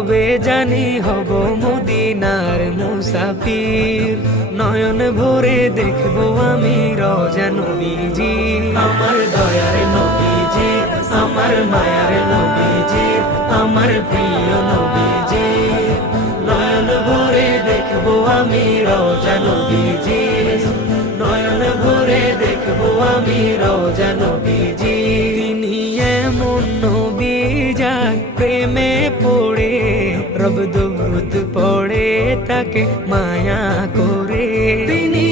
কবে জানি হব মদিনার মুসাফির, নয়ন ভরে দেখবো আমি রওজা নবীজি। আমার দয়ার নবীজি, আমার মায়ার নবীজি, আমার প্রিয় নবীজি, নয়ন ভরে দেখবো আমি রওজা নবীজি, নয়ন ভরে দেখবো আমি রওজা নবীজি। তিনি এমন নবী যার প্রেমে পড়ে রব দরুদ পড়ে তাকে মায়া করে, তিনি